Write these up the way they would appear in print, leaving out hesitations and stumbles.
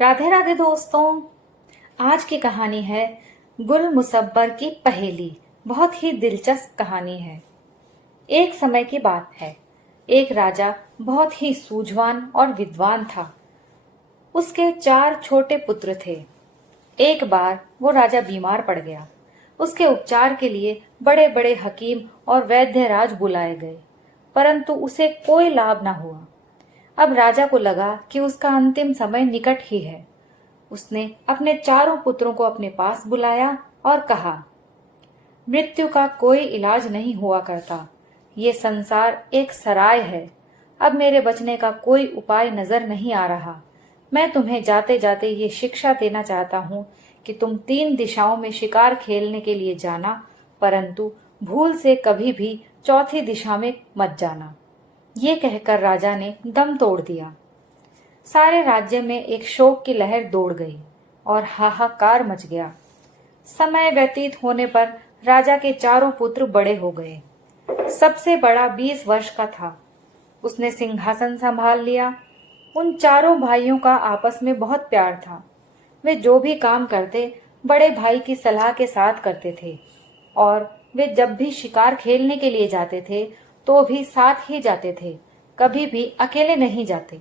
राधे राधे दोस्तों। आज की कहानी है गुल मुसब्बर की पहेली। बहुत ही दिलचस्प कहानी है। एक समय की बात है। एक राजा बहुत ही सूझवान और विद्वान था। उसके 4 छोटे पुत्र थे। एक बार वो राजा बीमार पड़ गया। उसके उपचार के लिए बड़े बड़े हकीम और वैद्यराज बुलाए गए, परंतु उसे कोई लाभ न हुआ। अब राजा को लगा कि उसका अंतिम समय निकट ही है। उसने अपने 4 पुत्रों को अपने पास बुलाया और कहा, मृत्यु का कोई इलाज नहीं हुआ करता। ये संसार एक सराय है। अब मेरे बचने का कोई उपाय नजर नहीं आ रहा। मैं तुम्हें जाते जाते ये शिक्षा देना चाहता हूँ कि तुम 3 दिशाओं में शिकार खेलने के लिए जाना, परंतु भूल से कभी भी चौथी दिशा में मत जाना। ये कहकर राजा ने दम तोड़ दिया। सारे राज्य में एक शोक की लहर दौड़ गई और हाहाकार मच गया। समय व्यतीत होने पर राजा के 4 पुत्र बड़े हो गए। सबसे बड़ा 20 वर्ष का था। उसने सिंहासन संभाल लिया। उन 4 भाइयों का आपस में बहुत प्यार था। वे जो भी काम करते बड़े भाई की सलाह के साथ करते थे और वे जब भी शिकार खेलने के लिए जाते थे तो भी साथ ही जाते थे, कभी भी अकेले नहीं जाते।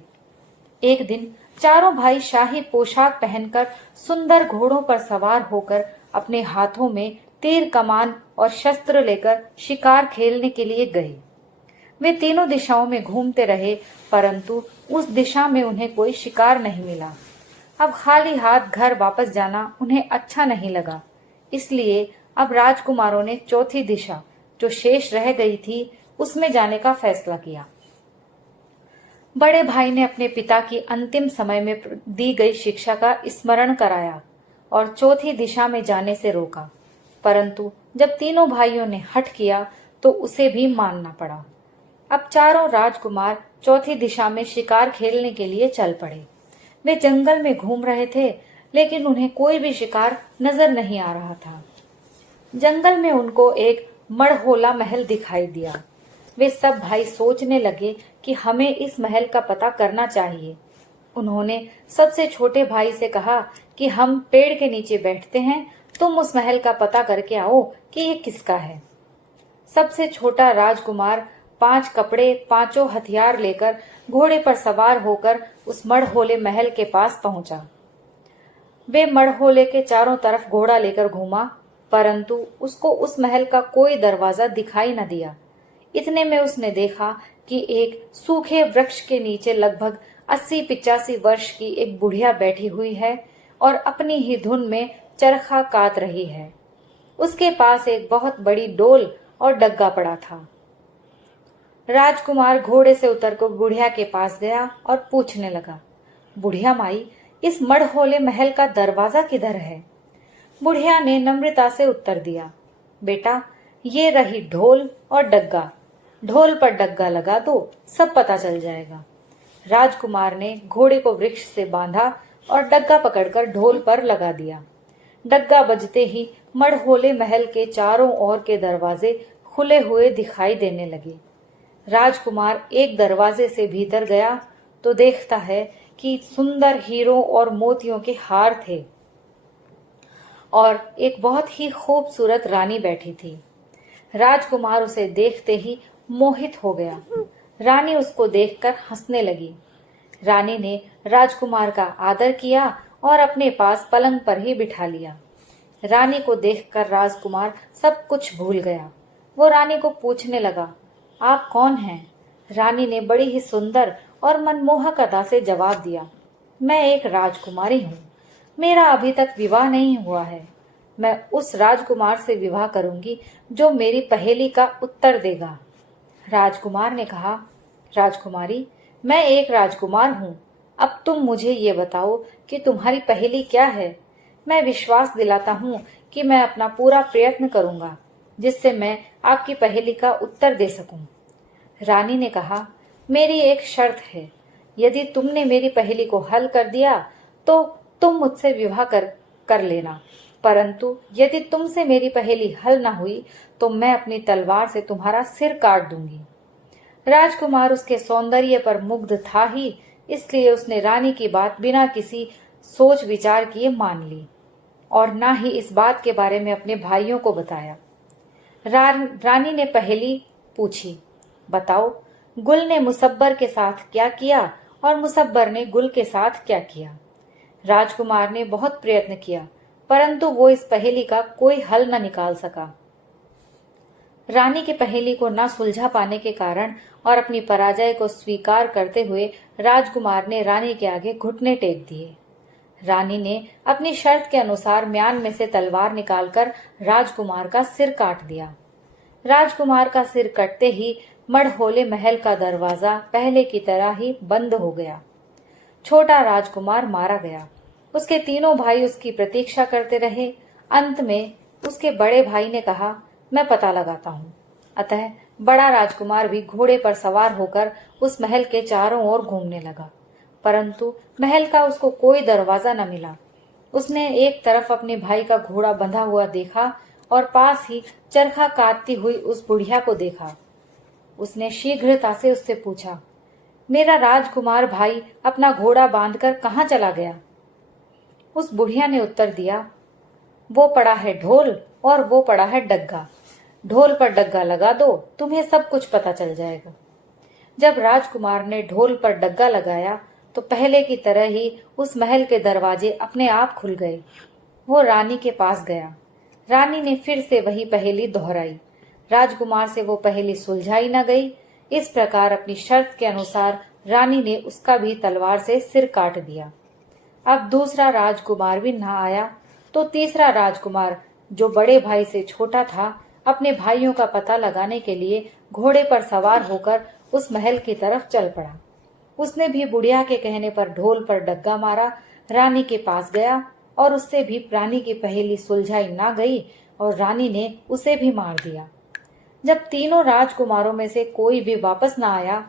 एक दिन 4 भाई शाही पोशाक पहनकर सुंदर घोड़ों पर सवार होकर अपने हाथों में तीर कमान और शस्त्र लेकर शिकार खेलने के लिए गए। वे तीनों दिशाओं में घूमते रहे, परंतु उस दिशा में उन्हें कोई शिकार नहीं मिला। अब खाली हाथ घर वापस जाना उन्हें अच्छा नहीं लगा। इसलिए अब राजकुमारों ने चौथी दिशा, जो शेष रह गई थी, उसमें जाने का फैसला किया। बड़े भाई ने अपने पिता की अंतिम समय में दी गई शिक्षा का स्मरण कराया और चौथी दिशा में जाने से रोका, परंतु जब तीनों भाइयों ने हठ किया तो उसे भी मानना पड़ा। अब 4 राजकुमार चौथी दिशा में शिकार खेलने के लिए चल पड़े। वे जंगल में घूम रहे थे, लेकिन उन्हें कोई भी शिकार नजर नहीं आ रहा था। जंगल में उनको एक मड़होला महल दिखाई दिया। वे सब भाई सोचने लगे कि हमें इस महल का पता करना चाहिए। उन्होंने सबसे छोटे भाई से कहा कि हम पेड़ के नीचे बैठते हैं, तुम उस महल का पता करके आओ कि ये किसका है। सबसे छोटा राजकुमार 5 कपड़े, 5 हथियार लेकर घोड़े पर सवार होकर उस मड़होले महल के पास पहुंचा। वे मड़होले के चारों तरफ घोड़ा लेकर घूमा, परंतु उसको उस महल का कोई दरवाजा दिखाई न दिया। इतने में उसने देखा कि एक सूखे वृक्ष के नीचे लगभग 80-85 वर्ष की एक बुढ़िया बैठी हुई है और अपनी ही धुन में चरखा काट रही है। उसके पास एक बहुत बड़ी डोल और डग्गा पड़ा था। राजकुमार घोड़े से उतरकर बुढ़िया के पास गया और पूछने लगा, बुढ़िया माई, इस मड़होले महल का दरवाजा किधर है? बुढ़िया ने नम्रता से उत्तर दिया, बेटा, ये रही ढोल और डग्गा। ढोल पर डग्गा लगा दो, सब पता चल जाएगा। राजकुमार ने घोड़े को वृक्ष से बांधा और डग्गा पकड़कर ढोल पर लगा दिया। डग्गा बजते ही मड़होले महल के चारों ओर के दरवाजे खुले हुए दिखाई देने लगे। राजकुमार एक दरवाजे से भीतर गया तो देखता है कि सुंदर हीरों और मोतियों के हार थे और एक बहुत ही खूबसूरत रानी बैठी थी। राजकुमार उसे देखते ही मोहित हो गया। रानी उसको देखकर हंसने लगी। रानी ने राजकुमार का आदर किया और अपने पास पलंग पर ही बिठा लिया। रानी को देखकर राजकुमार सब कुछ भूल गया। वो रानी को पूछने लगा, आप कौन हैं? रानी ने बड़ी ही सुंदर और मनमोहक अदा से जवाब दिया, मैं एक राजकुमारी हूँ। मेरा अभी तक विवाह नहीं हुआ है। मैं उस राजकुमार से विवाह करूंगी जो मेरी पहेली का उत्तर देगा। राजकुमार ने कहा, राजकुमारी, मैं एक राजकुमार हूँ। अब तुम मुझे ये बताओ कि तुम्हारी पहेली क्या है। मैं विश्वास दिलाता हूँ कि मैं अपना पूरा प्रयत्न करूंगा, जिससे मैं आपकी पहेली का उत्तर दे सकूं। रानी ने कहा, मेरी एक शर्त है। यदि तुमने मेरी पहेली को हल कर दिया तो तुम मुझसे विवाह कर लेना, परंतु यदि तुमसे मेरी पहेली हल न हुई तो मैं अपनी तलवार से तुम्हारा सिर काट दूंगी। राजकुमार उसके सौंदर्य पर मुग्ध था ही, इसलिए उसने रानी की बात बिना किसी सोच विचार किए मान ली और ना ही इस बात के बारे में अपने भाइयों को बताया। रानी ने पहेली पूछी, बताओ गुल ने मुसब्बर के साथ क्या किया और मुसब्बर ने गुल के साथ क्या किया। राजकुमार ने बहुत प्रयत्न किया परंतु वो इस पहेली का कोई हल न निकाल सका। रानी की पहेली को न सुलझा पाने के कारण और अपनी पराजय को स्वीकार करते हुए राजकुमार ने रानी के आगे घुटने टेक दिए। रानी ने अपनी शर्त के अनुसार म्यान में से तलवार निकालकर राजकुमार का सिर काट दिया। राजकुमार का सिर कटते ही मड़होले महल का दरवाजा पहले की तरह ही बंद हो गया। छोटा राजकुमार मारा गया। उसके तीनों भाई उसकी प्रतीक्षा करते रहे। अंत में उसके बड़े भाई ने कहा, मैं पता लगाता हूँ। अतः बड़ा राजकुमार भी घोड़े पर सवार होकर उस महल के चारों ओर घूमने लगा, परंतु महल का उसको कोई दरवाजा न मिला। उसने एक तरफ अपने भाई का घोड़ा बंधा हुआ देखा और पास ही चरखा काटती हुई उस बुढ़िया को देखा। उसने शीघ्रता से उससे पूछा, मेरा राजकुमार भाई अपना घोड़ा बांधकर कहाँ चला गया। उस बुढ़िया ने उत्तर दिया, वो पड़ा है ढोल और वो पड़ा है डग्गा। ढोल पर डग्गा लगा दो, तुम्हें सब कुछ पता चल जाएगा। जब राजकुमार ने ढोल पर डग्गा लगाया तो पहले की तरह ही उस महल के दरवाजे अपने आप खुल गए। वो रानी के पास गया। रानी ने फिर से वही पहेली दोहराई। राजकुमार से वो पहेली सुलझाई न गई। इस प्रकार अपनी शर्त के अनुसार रानी ने उसका भी तलवार से सिर काट दिया। अब दूसरा राजकुमार भी न आया तो तीसरा राजकुमार, जो बड़े भाई से छोटा था, अपने भाइयों का पता लगाने के लिए घोड़े पर सवार होकर उस महल की तरफ चल पड़ा। उसने भी बुढ़िया के कहने पर ढोल पर डग्गा मारा, रानी के पास गया और उससे भी रानी की पहेली सुलझाई ना गई और रानी ने उसे भी मार दिया। जब तीनों राजकुमारों में से कोई भी वापस ना आया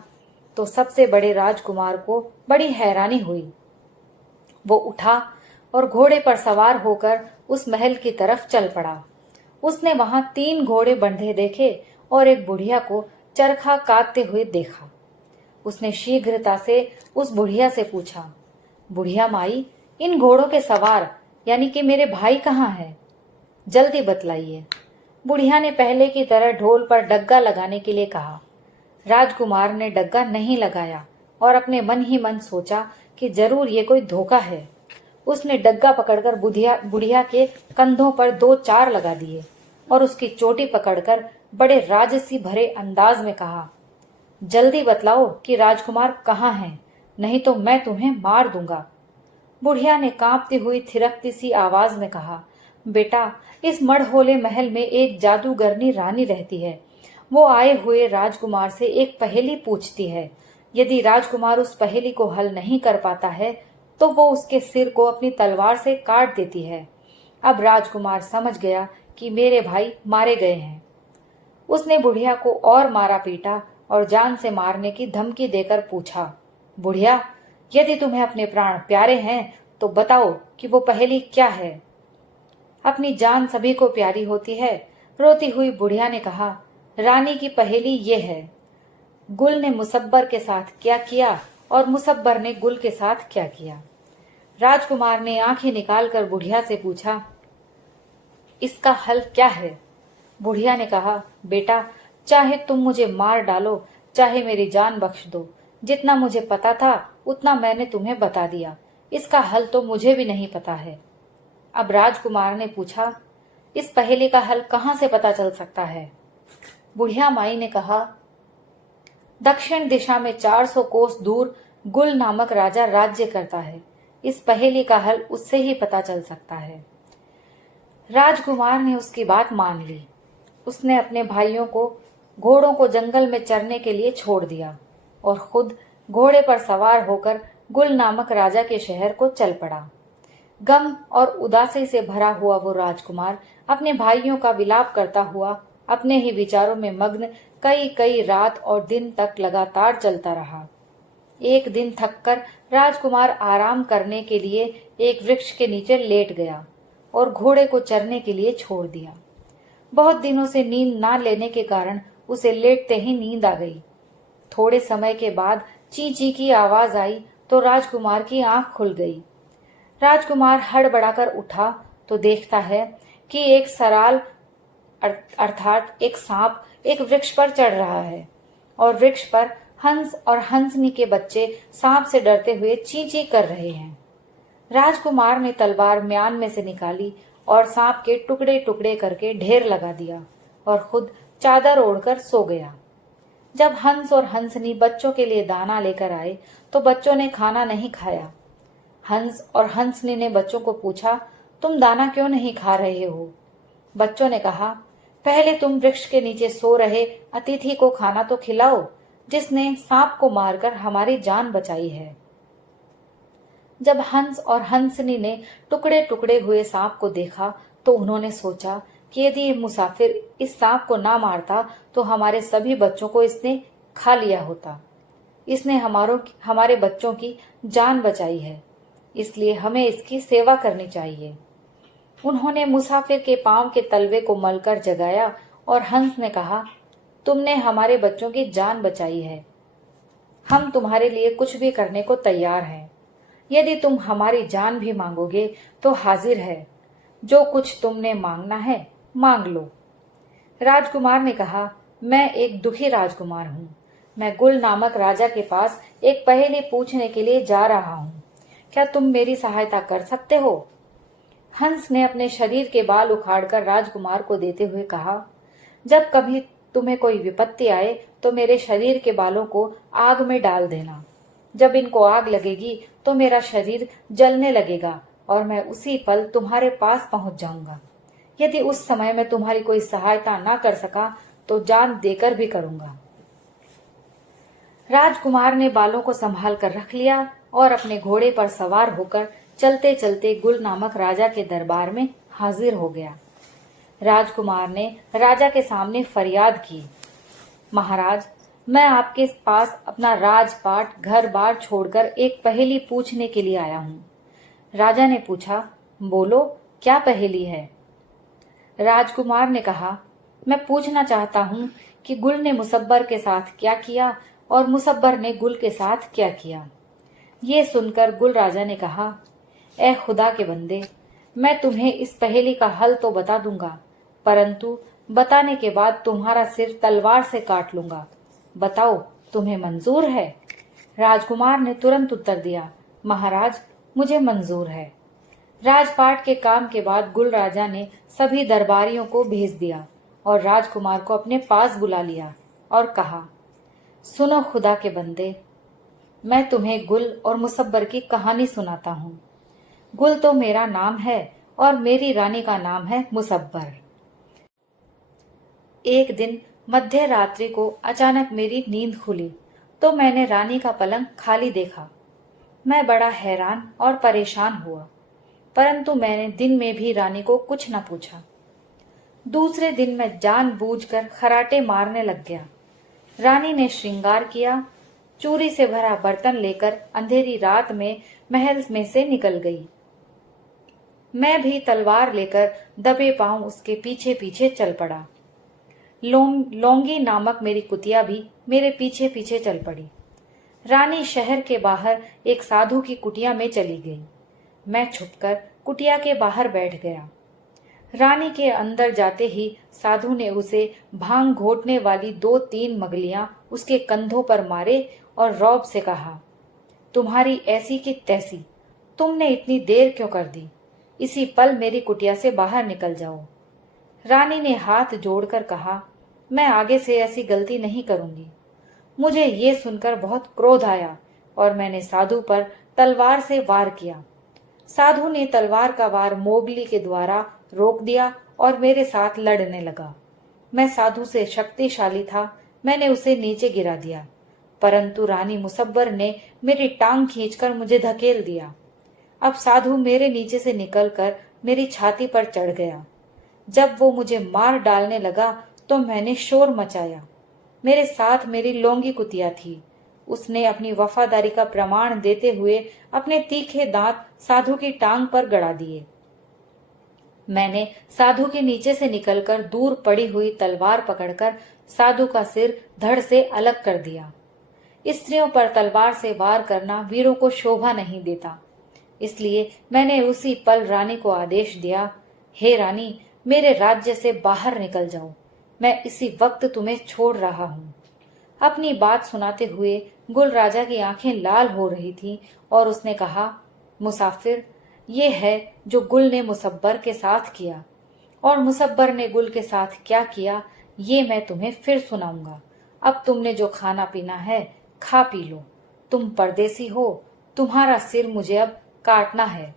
तो सबसे बड़े राजकुमार को बड़ी हैरानी हुई। वो उठा और घोड़े पर सवार होकर उस महल की तरफ चल पड़ा। उसने वहां 3 घोड़े बंधे देखे और एक बुढ़िया को चरखा काटते हुए देखा। उसने शीघ्रता से उस बुढ़िया से पूछा, बुढ़िया माई, इन घोड़ों के सवार यानी कि मेरे भाई कहाँ हैं? जल्दी बतलाइए। बुढ़िया ने पहले की तरह ढोल पर डग्गा लगाने के लिए कहा। राजकुमार ने डग्गा नहीं लगाया और अपने मन ही मन सोचा कि जरूर ये कोई धोखा है। उसने डग्गा पकड़कर बुढ़िया के कंधों पर 2 चार लगा दिए और उसकी चोटी पकड़कर बड़े राजसी भरे अंदाज में कहा, जल्दी बतलाओ कि राजकुमार कहाँ हैं, नहीं तो मैं तुम्हें मार दूंगा। बुढ़िया ने कांपती हुई थिरकती सी आवाज में कहा, बेटा, इस मड़होले महल में एक जादूगरनी रानी रहती है। वो आए हुए राजकुमार से एक पहेली पूछती है। यदि राजकुमार उस पहेली को हल नहीं कर पाता है तो वो उसके सिर को अपनी तलवार से काट देती है। अब राजकुमार समझ गया कि मेरे भाई मारे गए हैं। उसने बुढ़िया को और मारा पीटा और जान से मारने की धमकी देकर पूछा, बुढ़िया, यदि तुम्हें अपने प्राण प्यारे हैं तो बताओ कि वो पहेली क्या है। अपनी जान सभी को प्यारी होती है। रोती हुई बुढ़िया ने कहा, रानी की पहेली ये है, गुल ने मुसब्बर के साथ क्या किया और मुसब्बर ने गुल के साथ क्या किया। राजकुमार ने आंखें निकालकर बुढ़िया से पूछा, इसका हल क्या है? बुढ़िया ने कहा, बेटा, चाहे तुम मुझे मार डालो, चाहे मेरी जान बख्श दो। जितना मुझे पता था उतना मैंने तुम्हें बता दिया। इसका हल तो मुझे भी नहीं पता है। अब राजकुमार ने पूछा, इस पहेली का हल कहाँ से पता चल सकता है? बुढ़िया माई ने कहा, दक्षिण दिशा में 400 कोस दूर गुल नामक राजा राज्य करता है। इस पहेली का हल उससे ही पता चल सकता है। राजकुमार ने उसकी बात मान ली। उसने अपने भाइयों को घोड़ों को जंगल में चरने के लिए छोड़ दिया और खुद घोड़े पर सवार होकर गुल नामक राजा के शहर को चल पड़ा। गम और उदासी से भरा हुआ वो राजकुमार अपने भाइयों का विलाप करता हुआ अपने ही विचारों में मग्न कई कई रात और दिन तक लगातार चलता रहा। एक दिन थककर राजकुमार आराम करने के लिए एक वृक्ष के नीचे लेट गया और घोड़े को चरने के लिए छोड़ दिया। बहुत दिनों से नींद ना लेने के कारण उसे लेटते ही नींद आ गई। थोड़े समय के बाद ची ची की आवाज आई तो राजकुमार की आंख खुल गई। राजकुमार हड़बड़ाकर उठा तो देखता है कि एक सराल अर्थात एक सांप एक वृक्ष पर चढ़ रहा है और वृक्ष पर हंस और हंसनी के बच्चे सांप से डरते हुए ची ची कर रहे हैं। राजकुमार ने तलवार म्यान में से निकाली और सांप के टुकड़े टुकड़े करके ढेर लगा दिया और खुद चादर ओढ़कर सो गया। जब हंस और हंसनी बच्चों के लिए दाना लेकर आए तो बच्चों ने खाना नहीं खाया। हंस और हंसनी ने बच्चों को पूछा, तुम दाना क्यों नहीं खा रहे हो? बच्चों ने कहा, पहले तुम वृक्ष के नीचे सो रहे अतिथि को खाना तो खिलाओ जिसने सांप को मारकर हमारी जान बचाई है। जब हंस और हंसनी ने टुकड़े टुकड़े हुए सांप को देखा तो उन्होंने सोचा कि यदि ये मुसाफिर इस सांप को ना मारता तो हमारे सभी बच्चों को इसने खा लिया होता। इसने हमारे बच्चों की जान बचाई है, इसलिए हमें इसकी सेवा करनी चाहिए। उन्होंने मुसाफिर के पांव के तलवे को मलकर जगाया और हंस ने कहा, तुमने हमारे बच्चों की जान बचाई है, हम तुम्हारे लिए कुछ भी करने को तैयार हैं। यदि तुम हमारी जान भी मांगोगे तो हाजिर है, जो कुछ तुमने मांगना है मांग लो। राजकुमार ने कहा, मैं एक दुखी राजकुमार हूँ। मैं गुल नामक राजा के पास एक पहेली पूछने के लिए जा रहा हूँ। क्या तुम मेरी सहायता कर सकते हो? हंस ने अपने शरीर के बाल उखाड़कर राजकुमार को देते हुए कहा, जब कभी तुम्हें कोई विपत्ति आए तो मेरे शरीर के बालों को आग में डाल देना। जब इनको आग लगेगी तो मेरा शरीर जलने लगेगा और मैं उसी पल तुम्हारे पास पहुंच जाऊंगा। यदि उस समय मैं तुम्हारी कोई सहायता ना कर सका तो जान देकर भी करूंगा। राजकुमार ने बालों को संभाल कर रख लिया और अपने घोड़े पर सवार होकर चलते चलते गुल नामक राजा के दरबार में हाजिर हो गया। राजकुमार ने राजा के सामने फरियाद की, महाराज, मैं आपके पास अपना राजपाट घर बार छोड़कर एक पहेली पूछने के लिए आया हूँ। राजा ने पूछा, बोलो, क्या पहेली है? राजकुमार ने कहा, मैं पूछना चाहता हूँ कि गुल ने मुसब्बर के साथ क्या किया और मुसब्बर ने गुल के साथ क्या किया। ये सुनकर गुल राजा ने कहा, ए खुदा के बंदे, मैं तुम्हें इस पहेली का हल तो बता दूंगा, परंतु बताने के बाद तुम्हारा सिर तलवार से काट लूंगा। बताओ, तुम्हें मंजूर है? राजकुमार ने तुरंत उत्तर दिया, महाराज, मुझे मंजूर है। राजपाट के काम के बाद गुल राजा ने सभी दरबारियों को भेज दिया और राजकुमार को अपने पास बुला लिया और कहा, सुनो खुदा के बंदे, मैं तुम्हें गुल और मुसब्बर की कहानी सुनाता हूँ। गुल तो मेरा नाम है और मेरी रानी का नाम है मुसब्बर। एक दिन मध्य रात्रि को अचानक मेरी नींद खुली तो मैंने रानी का पलंग खाली देखा। मैं बड़ा हैरान और परेशान हुआ, परंतु मैंने दिन में भी रानी को कुछ न पूछा। दूसरे दिन मैं जानबूझकर खराटे मारने लग गया। रानी ने श्रृंगार किया, चूरी से भरा बर्तन लेकर अंधेरी रात में महल में से निकल गई। मैं भी तलवार लेकर दबे पांव उसके पीछे पीछे चल पड़ा। लोंगी नामक मेरी कुतिया भी मेरे पीछे पीछे चल पड़ी। रानी शहर के बाहर एक साधु की कुटिया में चली गई। मैं छुपकर कुटिया के बाहर बैठ गया। रानी के अंदर जाते ही साधु ने उसे भांग घोटने वाली 2-3 मगलियां उसके कंधों पर मारे और रौब से कहा, तुम्हारी ऐसी की तैसी, तुमने इतनी देर क्यों कर दी? इसी पल मेरी कुटिया से बाहर निकल जाओ। रानी ने हाथ जोड़कर कहा, मैं आगे से ऐसी गलती नहीं करूंगी। मुझे ये सुनकर बहुत क्रोध आया और मैंने साधु पर तलवार से वार किया। साधु ने तलवार का वार मोगली के द्वारा रोक दिया और मेरे साथ लड़ने लगा। मैं साधु से शक्तिशाली था, मैंने उसे नीचे गिरा दिया, परंतु रानी मुसब्बर ने मेरी टांग खींचकर मुझे धकेल दिया। अब साधु मेरे नीचे से निकलकर मेरी छाती पर चढ़ गया। जब वो मुझे मार डालने लगा तो मैंने शोर मचाया। मेरे साथ मेरी लोंगी कुतिया थी। उसने अपनी वफादारी का प्रमाण देते हुए अपने तीखे दांत साधु की टांग पर गड़ा दिए। मैंने साधु के नीचे से निकलकर दूर पड़ी हुई तलवार पकड़कर साधु का सिर धड़ से अलग कर दिया। स्त्रियों पर तलवार से वार करना वीरों को शोभा नहीं देता। इसलिए मैंने उसी पल रानी को आदेश दिया, हे रानी, मेरे राज्य से बाहर निकल जाओ, मैं इसी वक्त तुम्हें छोड़ रहा हूँ। अपनी बात सुनाते हुए गुल राजा की आंखें लाल हो रही थीं और उसने कहा, मुसाफिर, ये है जो गुल ने मुसब्बर के साथ किया, और मुसब्बर ने गुल के साथ क्या किया ये मैं तुम्हें फिर सुनाऊंगा। अब तुमने जो खाना पीना है खा पी लो। तुम परदेसी हो, तुम्हारा सिर मुझे अब काटना है।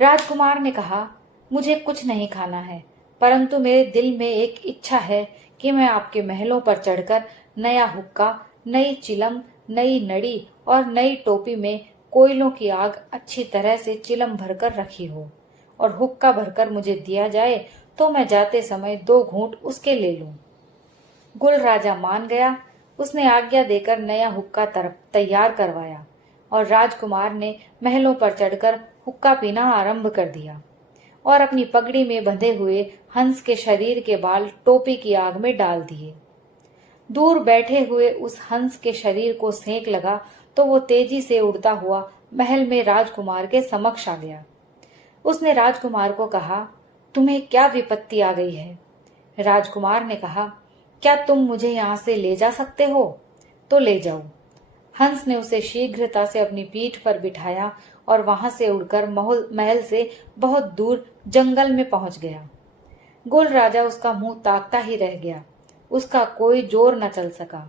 राजकुमार ने कहा, मुझे कुछ नहीं खाना है, परंतु मेरे दिल में एक इच्छा है कि मैं आपके महलों पर चढ़कर नया हुक्का, नई चिलम, नई नड़ी और नई टोपी में कोयलों की आग अच्छी तरह से चिलम भरकर रखी हो, और हुक्का भरकर मुझे दिया जाए तो मैं जाते समय 2 घूंट उसके ले लूं। गुल राजा मान गया। उसने आज्ञा देकर नया हुक्का तैयार करवाया और राजकुमार ने महलों पर चढ़कर हुक्का पीना आरंभ कर दिया और अपनी पगड़ी में बंधे हुए हंस के शरीर के बाल टोपी की आग में डाल दिए। दूर बैठे हुए उस हंस के शरीर को सेंक लगा तो वो तेजी से उड़ता हुआ महल में राजकुमार के समक्ष आ गया। उसने राजकुमार को कहा, तुम्हें क्या विपत्ति आ गई है? राजकुमार ने कहा, क्या तुम मुझे यहाँ से ले जा सकते हो? तो ले जाओ। हंस ने उसे शीघ्रता से अपनी पीठ पर बिठाया और वहां से उड़कर महल से बहुत दूर जंगल में पहुंच गया। गुल राजा उसका मुंह ताकता ही रह गया, उसका कोई जोर न चल सका।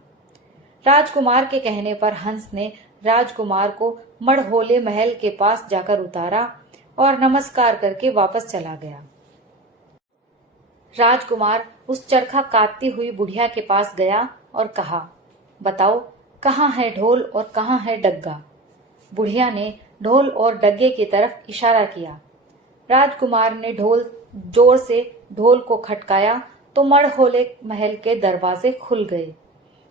राजकुमार के कहने पर हंस ने राजकुमार को मड़होले महल के पास जाकर उतारा और नमस्कार करके वापस चला गया। राजकुमार उस चरखा काटती हुई बुढ़िया के पास गया और कहा, बताओ, कहाँ है ढोल और कहाँ है डग्गा? बुढ़िया ने ढोल और डग्गे की तरफ इशारा किया। राजकुमार ने जोर से ढोल को खटकाया तो मड़होले महल के दरवाजे खुल गए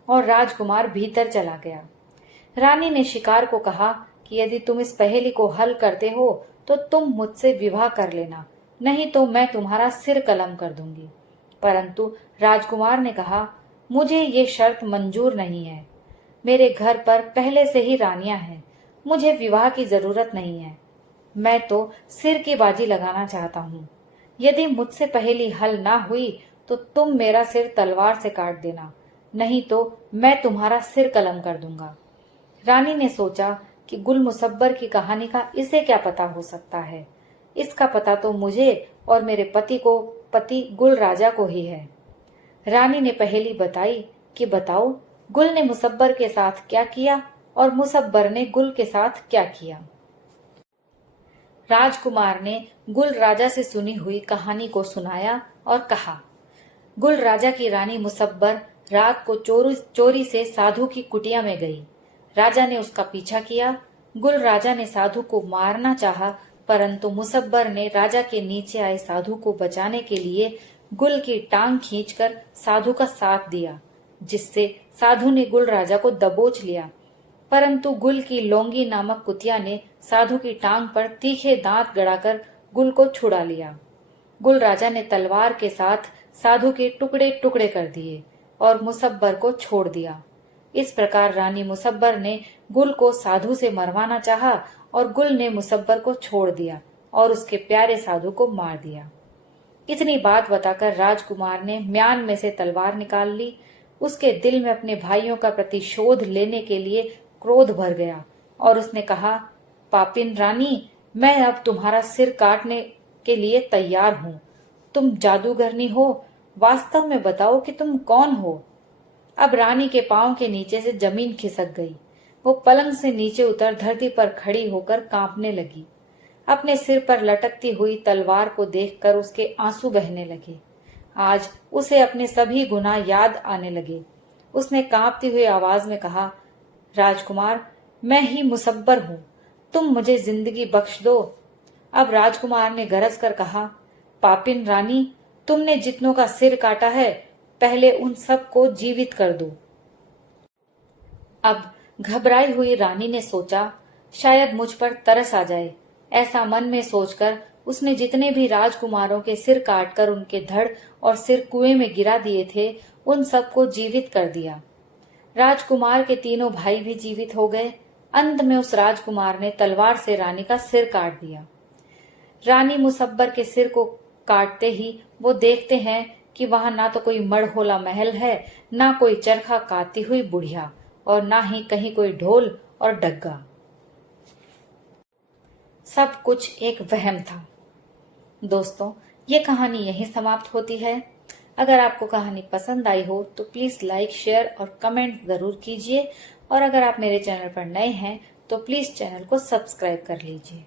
और राजकुमार भीतर चला गया। रानी ने शिकार को कहा कि यदि तुम इस पहेली को हल करते हो तो तुम मुझसे विवाह कर लेना, नहीं तो मैं तुम्हारा सिर कलम कर दूंगी। परंतु राजकुमार ने कहा, मुझे ये शर्त मंजूर नहीं है। मेरे घर पर पहले से ही रानियां हैं, मुझे विवाह की जरूरत नहीं है। मैं तो सिर की बाजी लगाना चाहता हूँ। यदि मुझसे पहेली हल ना हुई तो तुम मेरा सिर तलवार से काट देना, नहीं तो मैं तुम्हारा सिर कलम कर दूंगा। रानी ने सोचा कि गुल मुसब्बर की कहानी का इसे क्या पता हो सकता है। इसका पता तो मुझे और मेरे पति गुल राजा को ही है। रानी ने पहेली बताई कि बताओ, गुल ने मुसब्बर के साथ क्या किया और मुसब्बर ने गुल के साथ क्या किया। राजकुमार ने गुल राजा से सुनी हुई कहानी को सुनाया और कहा, गुल राजा की रानी मुसब्बर रात को चोरी से साधु की कुटिया में गई। राजा ने उसका पीछा किया। गुल राजा ने साधु को मारना चाहा, परंतु मुसब्बर ने राजा के नीचे आए साधु को बचाने के लिए गुल की टांग खींचकर साधु का साथ दिया, जिससे साधु ने गुल राजा को दबोच लिया। परंतु गुल की लौंगी नामक कुतिया ने साधु की टांग पर तीखे दांत गड़ाकर गुल को छुड़ा लिया। गुल राजा ने तलवार के साथ साधु के टुकड़े टुकड़े कर दिए और मुसब्बर को छोड़ दिया। इस प्रकार रानी मुसब्बर ने गुल को साधु से मरवाना चाहा और गुल ने मुसब्बर को छोड़ दिया और उसके प्यारे साधु को मार दिया। इतनी बात बताकर राजकुमार ने म्यान में से तलवार निकाल ली। उसके दिल में अपने भाइयों का प्रतिशोध लेने के लिए क्रोध भर गया और उसने कहा, पापिन रानी, मैं अब तुम्हारा सिर काटने के लिए तैयार हूँ। तुम जादूगरनी हो, वास्तव में बताओ कि तुम कौन हो। अब रानी के पांव के नीचे से जमीन खिसक गई। वो पलंग से नीचे उतर धरती पर खड़ी होकर कांपने लगी। अपने सिर पर लटकती हुई तलवार को देखकर उसके आंसू बहने लगे। आज उसे अपने सभी गुनाह याद आने लगे। उसने कांपती हुई आवाज में कहा, राजकुमार, मैं ही मुसब्बर हूँ, तुम मुझे जिंदगी बख्श दो। अब राजकुमार ने गरज कर कहा, पापिन रानी, तुमने जितनों का सिर काटा है, पहले उन सब को जीवित कर दो। अब घबराई हुई रानी ने सोचा, शायद मुझ पर तरस आ जाए। ऐसा मन में सोचकर उसने जितने भी राजकुमारों के सिर काटकर उनके धड़ और सिर कुएं में गिरा दिए थे, उन सबको जीवित कर दिया। राजकुमार के तीनों भाई भी जीवित हो गए। अंत में उस राजकुमार ने तलवार से रानी का सिर काट दिया। रानी मुसब्बर के सिर को काटते ही वो देखते हैं कि वहां ना तो कोई मड़होला महल है, ना कोई चरखा काटती हुई बुढ़िया, और ना ही कहीं कोई ढोल और डग्गा। सब कुछ एक वहम था। दोस्तों, ये कहानी यहीं समाप्त होती है। अगर आपको कहानी पसंद आई हो तो प्लीज लाइक, शेयर और कमेंट जरूर कीजिए, और अगर आप मेरे चैनल पर नए हैं तो प्लीज चैनल को सब्सक्राइब कर लीजिए।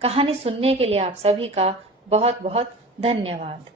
कहानी सुनने के लिए आप सभी का बहुत बहुत धन्यवाद।